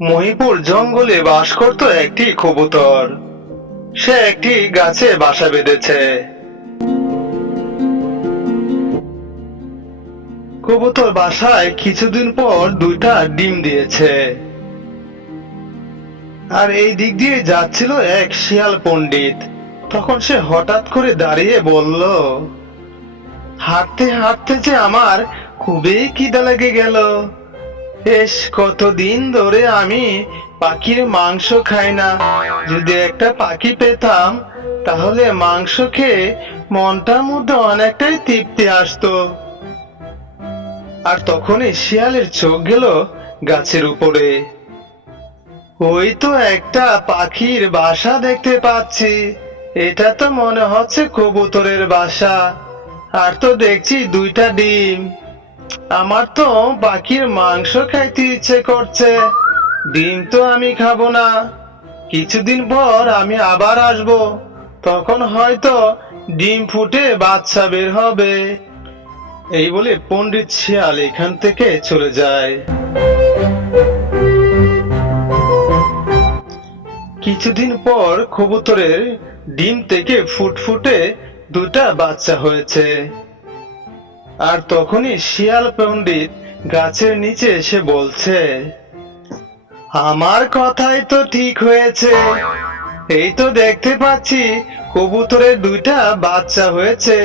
মহিপুর জঙ্গলে বাস করত একটি কবুতর। সে একটি গাছে বাসা বেঁধেছে। কবুতর বাসায় কিছুদিন পর দুইটা ডিম দিয়েছে। আর এই দিক দিয়ে যাচ্ছিল এক শিয়াল পণ্ডিত। তখন সে হঠাৎ করে দাঁড়িয়ে বলল, হাঁটতে হাঁটতে যে আমার খুবই খিদে লেগে গেল। বেশ কতদিন ধরে আমি পাখির মাংস খাই না। যদি একটা পাখি পেতাম তাহলে মাংস খেয়ে মনটার মধ্যে অনেকটাই তৃপ্তি আসতো। আর তখনই শিয়ালের চোখ গেল গাছের উপরে। ওই তো একটা পাখির বাসা দেখতে পাচ্ছি। এটা তো মনে হচ্ছে কবুতরের বাসা। আর তো দেখছি দুইটা ডিম। আমার তো পাখির মাংস খাইতে ইচ্ছে করছে। ডিম তো আমি খাবো না। কিছুদিন পর আমি আবার আসবো। তখন হয়তো ডিম ফুটে বাচ্চা বের হবে। এই বলে পণ্ডিত শিয়াল এখান থেকে চলে যায়। কিছুদিন পর কবুতরের ডিম থেকে ফুটফুটে দুটা বাচ্চা হয়েছে। আর তখনই শিয়াল পণ্ডিত গাছের নিচে এসে বলছে, আমার কথাই তো ঠিক হয়েছে। এই তো দেখতে পাচ্ছি কবুতরের দুইটা বাচ্চা হয়েছে।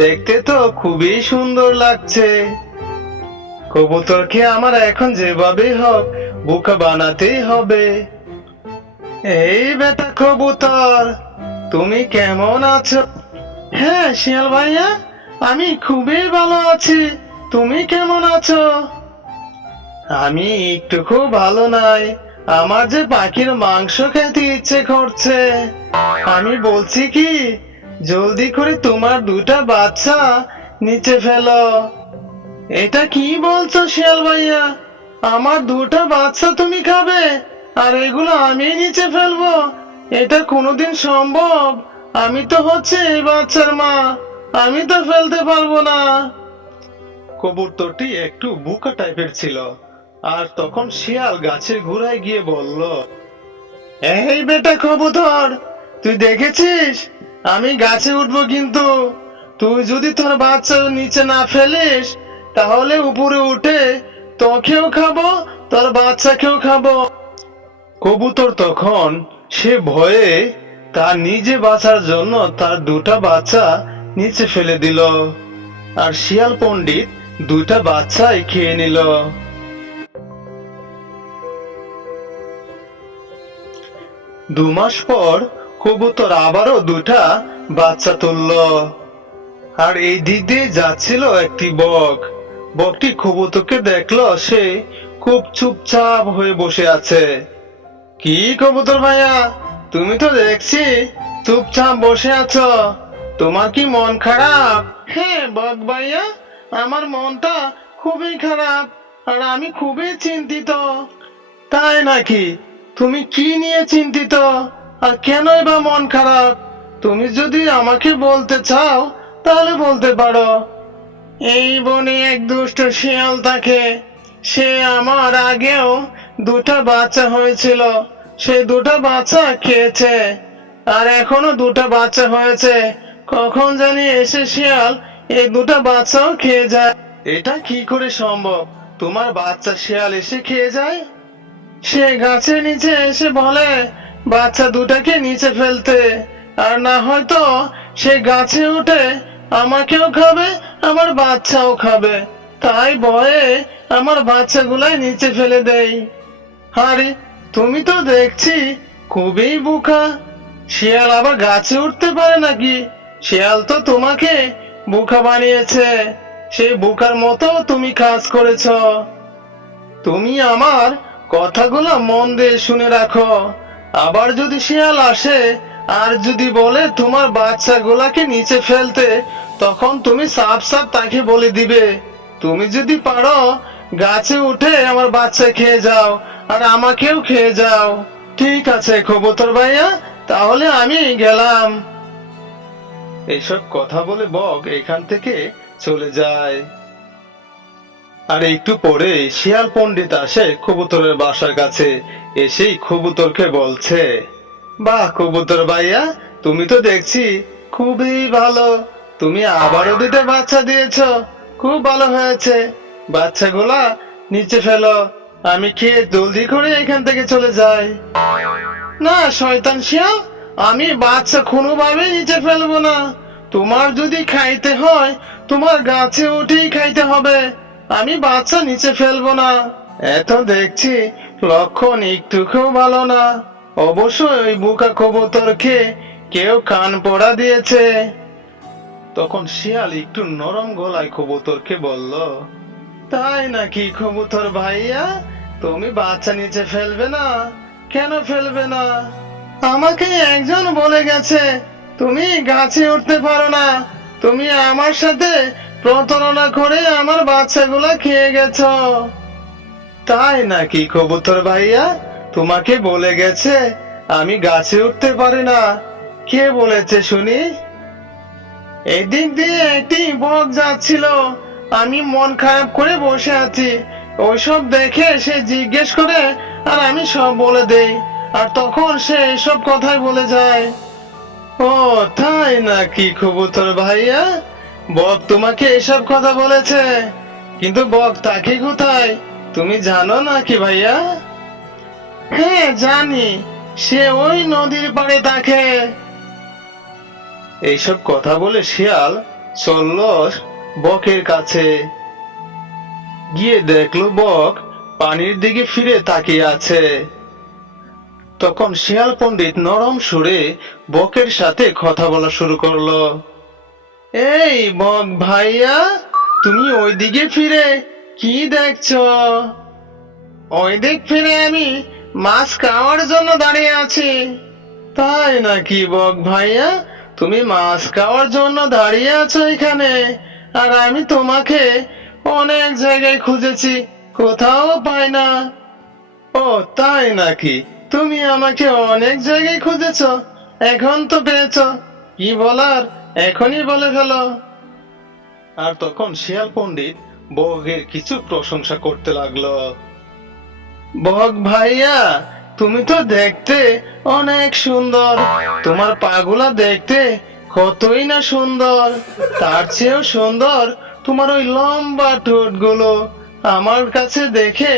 দেখতে তো খুবই সুন্দর লাগছে। কবুতরকে আমার এখন যেভাবেই হোক বোকা বানাতেই হবে। এই বেটা কবুতর, তুমি কেমন আছো? হ্যাঁ শিয়াল ভাইয়া, আমি খুবই ভালো আছি। তুমি কেমন আছো? আমি একটুকু ভালো নাই। আমার যে পাখির মাংস খেতে ইচ্ছে করছে। আমি বলছি কি, জলদি করে তোমার দুটা বাচ্চা নিচে ফেলো। এটা কি বলছো শিয়াল ভাইয়া? আমার দুটা বাচ্চা তুমি খাবে আর এগুলো আমি নিচে ফেলবো? এটা কোনোদিন সম্ভব? আমি তো হচ্ছে এই বাচ্চার মা। আমি তো ফেলতে পারবো না। কবুতরটি একটু বোকা টাইপের ছিল। আর তখন শিয়াল গাছের গোড়ায় গিয়ে বলল, এই বেটা কবুতর, তুই দেখেছিস আমি গাছে উঠবো, কিন্তু তুই যদি তোর বাচ্চা নিচে না ফেলিস তাহলে উপরে উঠে তোকেও খাবো, তোর বাচ্চাকেও খাবো। কবুতর তখন সে ভয়ে তার নিজে বাঁচার জন্য তার দুটা বাচ্চা নিচে ফেলে দিল। আর শিয়াল পণ্ডিত দুইটা বাচ্চাই খেয়ে নিল। 2 মাস পর কবুতর আবারও দুটা বাচ্চা তুলল। আর এই দিক দিয়ে যাচ্ছিল একটি বক। বকটি কবুতরকে দেখলো, সে খুব চুপচাপ হয়ে বসে আছে। কি কবুতর ভাইয়া, তুমি তো দেখছি চুপচাপ বসে আছো। তোমার কি মন খারাপ? হ্যাঁ বক ভাইয়া, আমার মনটা খুবই খারাপ। আর আমি খুবই চিন্তিত। তাই নাকি? তুমি কি নিয়ে চিন্তিত? আর কেনই বা মন খারাপ? তুমি যদি আমাকে বলতে চাও তাহলে বলতে পারো। এই বনে এক দুষ্ট শিয়াল থাকে। সে আমার আগেও দুটা বাচ্চা হয়েছিল। সে দুটা বাচ্চা খেয়েছে। আর এখনো দুটা বাচ্চা হয়েছে। কখন জানি এসে শিয়াল এই দুটা বাচ্চাও খেয়ে যায়। এটা কি করে সম্ভব? তোমার বাচ্চা শিয়াল এসে খেয়ে যায়? সে গাছের নিচে এসে বলে বাচ্চা দুটাকে নিচে ফেলতে। আর না হয়তো সে গাছে উঠে আমাকেও খাবে, আমার বাচ্চাও খাবে। তাই ভয়ে আমার বাচ্চাগুলাই নিচে ফেলে দেই। আরে তুমি তো দেখছি খুবই বোকা। শিয়াল আবার গাছে উঠতে পারে নাকি? শিয়াল তো তোমাকে বোকা বানিয়েছে। সেই বোকার মতো তুমি কাজ করেছো। তুমি আমার কথাগুলো মন দিয়ে শুনে রাখো। আবার যদি শিয়াল আসে আর যদি বলে তোমার বাচ্চাগুলাকে নিচে ফেলতে, তখন তুমি সাফ সাফ তাকে বলে দিবে, তুমি যদি পারো গাছে উঠে আমার বাচ্চা খেয়ে যাও আর আমাকেও খেয়ে যাও। ঠিক আছে কবুতর ভাইয়া, তাহলে আমি গেলাম। এইসব কথা বলে বক এখান থেকে চলে যায়। আর একটু পরে শিয়াল পণ্ডিত আসে কবুতরের বাসার কাছে। এসেই কবুতরকে বলছে, বাহ কবুতর ভাইয়া, তুমি তো দেখছি খুবই ভালো। তুমি আবারও দুটো বাচ্চা দিয়েছো, খুব ভালো হয়েছে। বাচ্চাগুলা নিচে ফেলো, আমি খেয়ে জলদি করে এখান থেকে চলে যাই। না শয়তান শিয়াল, আমি বাচ্চা কোনোভাবেই নিচে ফেলবো না। তোমার যদি খাইতে হয় তোমার গাছে উঠেই খাইতে হবে, আমি বাচ্চা নিচে ফেলবো না। এত দেখছি লক্ষণ একটুকুও ভালো না। অবশ্যই ওই বোকা কবুতরকে কেউ কান পড়া দিয়েছে। তখন শিয়াল একটু নরম গলায় কবুতরকে বলল, তাই নাকি কবুতর ভাইয়া, তুমি বাচ্চা নিচে ফেলবে না? কেন ফেলবে না? আমাকে একজন বলে গেছে তুমি গাছে উঠতে পারো না। তুমি আমার সাথে প্রতারণা করে আমার বাচ্চাগুলা খেয়ে গেছো। তাই নাকি কবুতর ভাইয়া, তোমাকে বলে গেছে আমি গাছে উঠতে পারি না? কে বলেছে শুনি? এদিক দিয়ে একটি বক যাচ্ছিল, আমি মন খারাপ করে বসে আছি, ওইসব দেখে সে জিজ্ঞেস করে আর আমি সব বলে দেই, আর তখন সে এসব কথাই বলে যায়। ও তাই নাকি কবুতর ভাইয়া, বক তোমাকে এসব কথা বলেছে? কিন্তু বক তাকে কোথায়, তুমি জানো নাকি ভাইয়া? হ্যাঁ জানি, সে ওই নদীর পাড়ে থাকে। এইসব কথা বলে শিয়াল চলল বকের কাছে। গিয়ে দেখলো বক পানির দিকে ফিরে তাকিয়ে আছে। তখন শিয়াল পণ্ডিত নরম সুরে বকের সাথে কথা বলা শুরু করলো। এই বক ভাইয়া, তুমি ওই দিকে ফিরে কি দেখছো? ওই দিক ফিরে আমি মাছ খাওয়ার জন্য দাঁড়িয়ে আছি। তাই নাকি বক ভাইয়া, তুমি মাছ খাওয়ার জন্য দাঁড়িয়ে আছো এখানে? আর আমি তোমাকে অনেক জায়গায় খুঁজেছি, কোথাও পাই না। ও তাই নাকি, তুমি আমাকে অনেক জায়গায় খুঁজেছো, এখন তো পেয়েছো, কি বলার এখনই বলে ফেলো। আর তখন শিয়াল পণ্ডিত বগের কিছু প্রশংসা করতে লাগলো। বক ভাইয়া, তুমি তো দেখতে অনেক সুন্দর, তোমার পাগুলা দেখতে কতই না সুন্দর। তার চেয়েও সুন্দর তোমার ওই লম্বা ঠোঁটগুলো, আমার কাছে দেখে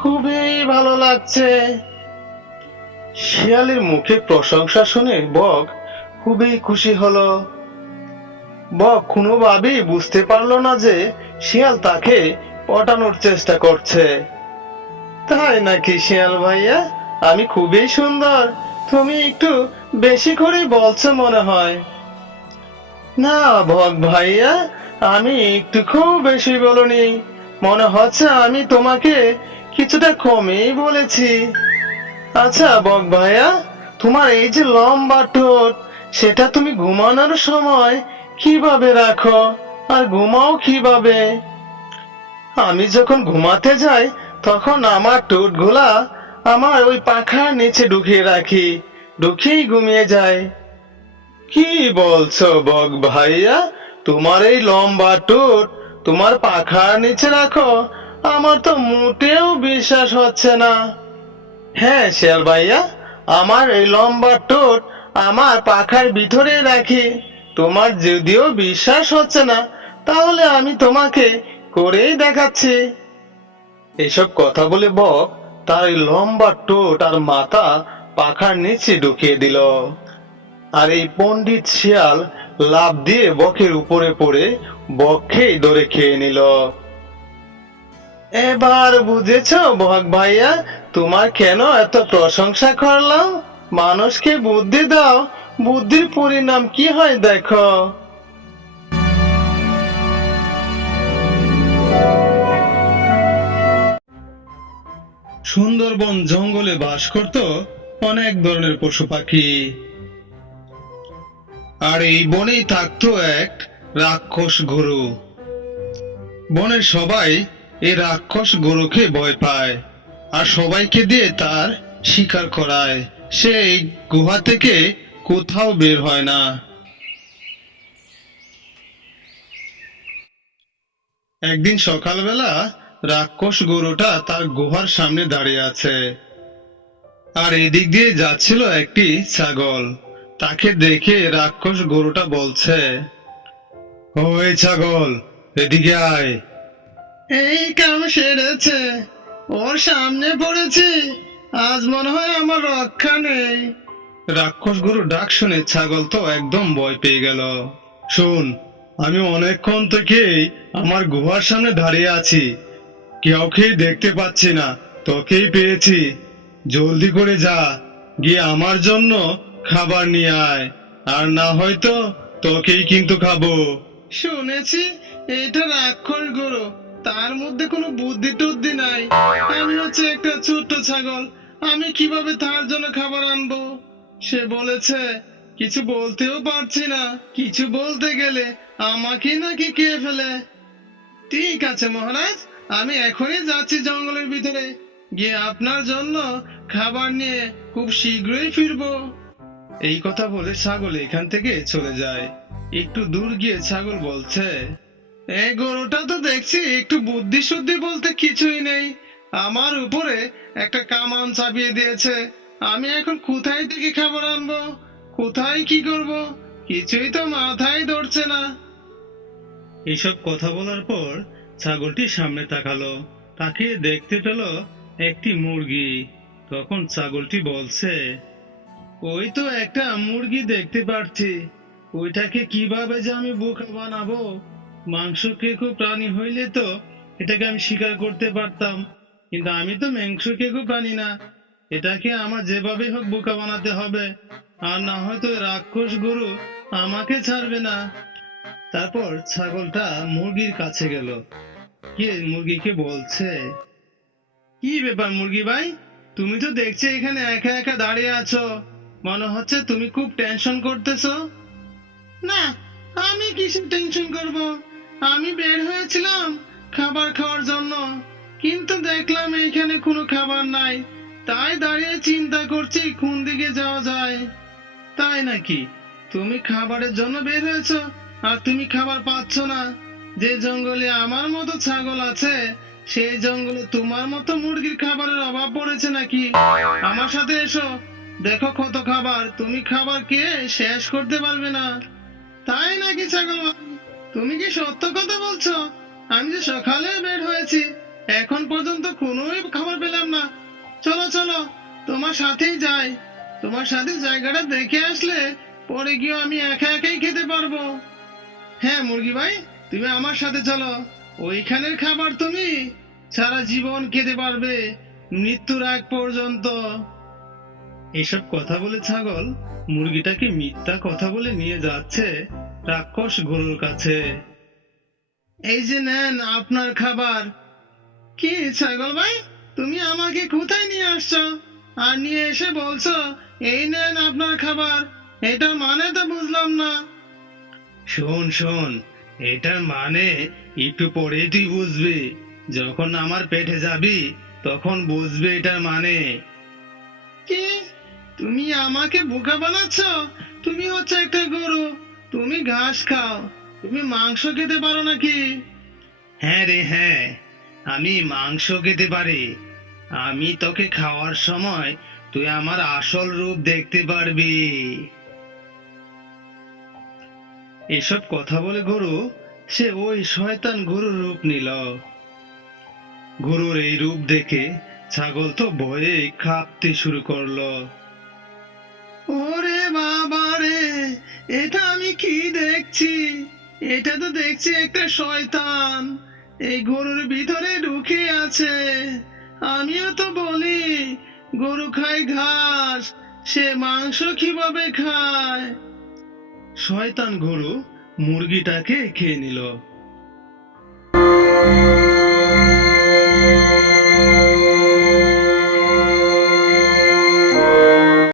খুবই ভালো লাগছে। শিয়ালের মুখে প্রশংসা শুনে বক খুবই খুশি হলো। বক কোনোভাবেই বুঝতে পারলো না যে শিয়াল তাকে পটানোর চেষ্টা করছে। তাই নাকি শিয়াল ভাইয়া, আমি খুবই সুন্দর, তুমি একটু বেশি করে বলছো মনে হয়। না বক ভাইয়া, আমি একটু খুব বেশি বলিনি, মনে হচ্ছে আমি তোমাকে কিছুটা কমই বলেছি। আচ্ছা বক ভাইয়া, তোমার এই যে লম্বা ঠোঁট, সেটা তুমি ঘুমানোর সময় কিভাবে রাখো, আর ঘুমাও কিভাবে? আমি যখন ঘুমাতে যাই তখন আমার ঠোঁটগুলা আমার ওই পাখার নিচে ঢুকিয়ে রাখি, ঢুকিয়েই ঘুমিয়ে যায়। কি বলছো বক ভাইয়া, তোমার এই লম্বা ঠোঁট তোমার পাখার নিচে রাখো? আমার তো মোটেও বিশ্বাস হচ্ছে না। হ্যাঁ শিয়াল ভাইয়া, আমার এই লম্বা ঠোঁট আমার পাখার ভিতরে রাখি। তোমার যদিও বিশ্বাস হচ্ছে না, তাহলে আমি তোমাকে করেই দেখাচ্ছি। এসব কথা বলে বক তার এই লম্বা ঠোঁট আর মাথা পাখার নিচে ঢুকিয়ে দিল। আর এই পণ্ডিত শিয়াল লাফ দিয়ে বকের উপরে পড়ে বককেই ধরে খেয়ে নিল। এবার বুঝেছো বক ভাইয়া, তোমার কেন এত প্রশংসা করলাম? মানুষকে বুদ্ধি দাও, বুদ্ধির পরিণাম কি হয় দেখো। সুন্দরবন জঙ্গলে বাস করত অনেক ধরনের পশু পাখি। আর এই বনেই থাকতো এক রাক্ষস গরু। বনের সবাই এই রাক্ষস গরুকে ভয় পায়, আর সবাইকে দিয়ে তার শিকার করায়। সে এই গুহা থেকে কোথাও বের হয় না। একদিন সকালবেলা রাক্ষস গরুটা তার গুহার সামনে দাঁড়িয়ে আছে। আর এদিক দিয়ে যাচ্ছিল একটি ছাগল। তাকে দেখে রাক্ষস গরুটা বলছে, ওই ছাগল, এদিকে আয়। এই কাম সেরেছে, ওর সামনে পড়েছি, আজ মনে হয় আমার রক্ষা নেই। রাক্ষস গরু ডাক শুনে ছাগল তো একদম ভয় পেয়ে গেল। শোন, আমি অনেকক্ষণ থেকেই আমার গুহার সামনে দাঁড়িয়ে আছি, কাউকেই দেখতে পাচ্ছি না, তোকেই পেয়েছি। জলদি করে যা, গিয়ে আমার জন্য খাবার নিয়ে আয়, আর না হয়তো তোকেই কিন্তু খাবো। শুনেছি এটা রাক্ষস গরু, তার মধ্যে কোনো বুদ্ধি টুদ্ধি নাই। আমি হচ্ছে একটা ছোট্ট ছাগল, আমি কিভাবে তার জন্য খাবার আনবো? সে বলেছে কিছু বলতেও পারছি না, কিছু বলতে গেলে আমাকে নাকি খেয়ে ফেলে। ঠিক আছে মহারাজ, আমি এখনই যাচ্ছি জঙ্গলের ভিতরে, গিয়ে আপনার জন্য খাবার নিয়ে খুব শীঘ্রই ফিরবো। এই কথা বলে ছাগল এখান থেকে চলে যায়। একটু দূর গিয়ে ছাগল বলছে, এই গরুটা তো দেখছি একটু বুদ্ধি শুদ্ধি বলতে কিছুই নেই, আমার উপরে একটা কামান চাপিয়ে দিয়েছে। আমি এখন কোথায় থেকে খাবার আনবো, কোথায় কি করব, কিছুই তো মাথায় ধরছে না। এইসব কথা বলার পর ছাগলটি সামনে তাকালো, তাকে দেখতে পেল একটি মুরগি। তখন ছাগলটি বলছে, ওই তো একটা মুরগি দেখতে পাচ্ছি, ওইটাকে কিভাবে যে আমি বোকা বানাবো। মাংস খেকো প্রাণী হইলে তো এটাকে আমি শিকার করতে পারতাম, কিন্তু আমি তো মাংস খেকো প্রাণী না। এটাকে আমার যেভাবে হোক বোকা বানাতে হবে, আর না হয়তো রাক্ষস গরু আমাকে ছাড়বে না। তারপর ছাগলটা মুরগির কাছে গেল, গিয়ে মুরগিকে বলছে, কি ব্যাপার মুরগি ভাই, তুমি তো দেখছি এখানে একা একা দাঁড়িয়ে আছো, মনে হচ্ছে তুমি খুব টেনশন করতেছো। না, আমি কিসের টেনশন করব, আমি বের হয়েছিলাম খাবার খাওয়ার জন্য, কিন্তু দেখলাম এখানে কোনো খাবার নাই, তাই দাঁড়িয়ে চিন্তা করছি কোন দিকে যাওয়া যায়। তাই নাকি? তুমি খাবারের জন্য বের হয়েছো, আর তুমি খাবার পাচ্ছ না? যে জঙ্গলে আমার মতো ছাগল আছে, সেই জঙ্গলে তোমার মতো মুরগির খাবারের অভাব পড়েছে নাকি? আমার সাথে এসো, দেখো কত খাবার, তুমি খাবার খেয়ে শেষ করতে পারবে না। তাই নাকি ছাগল ভাই? তুমি কি সত্য কথা বলছো? আমি যে সকালে বের হয়েছি, এখন পর্যন্ত কোনো খাবার পেলাম না। চলো চলো, তোমার সাথেই যাই, তোমার সাথে জায়গাটা দেখে আসলে পরে গিয়ে আমি একা একাই খেতে পারবো। হ্যাঁ মুরগি ভাই, তুমি আমার সাথে চলো, ওইখানের খাবার তুমি সারা জীবন খেতে পারবে, মৃত্যুর আগ পর্যন্ত। এসব কথা বলে ছাগল মুরগিটাকে মিথ্যা কথা বলে নিয়ে যাচ্ছে রাক্ষস গরুর কাছে। এই যে নেন আপনার খাবার। কি ছাগল ভাই, তুমি আমাকে কোথায় নিয়ে আসছো, আর নিয়ে এসে বলছো এই নেন আপনার খাবার, এটার মানে তো বুঝলাম না। শোন শোন, এটার মানে একটু পরেই তুই বুঝবি, যখন আমার পেটে যাবি তখন বুঝবি এটার মানে। কি, তুমি আমাকে বোকা বানাচ্ছ? তুমি হচ্ছে একটা গরু, তুমি ঘাস খাও, তুমি মাংস খেতে পারো নাকি? হ্যাঁ রে হ্যাঁ, আমি মাংস খেতে পারি। আমি তোকে খাওয়ার সময় তুই আমার আসল রূপ দেখতে পারবি। এসব কথা বলে গরু সে ওই শয়তান গরুর রূপ নিল। গরুর এই রূপ দেখে ছাগল তো ভয়ে কাঁপতে শুরু করলো। ওরে বাবা রে, এটা আমি কি দেখছি? এটা তো দেখছি একটা শয়তান এই গরুর ভিতরে ঢুকে আছে। আমিও তো বলি গরু খায় ঘাস, সে মাংস কিভাবে খায়? শয়তান গরু মুরগিটাকে খেয়ে নিল।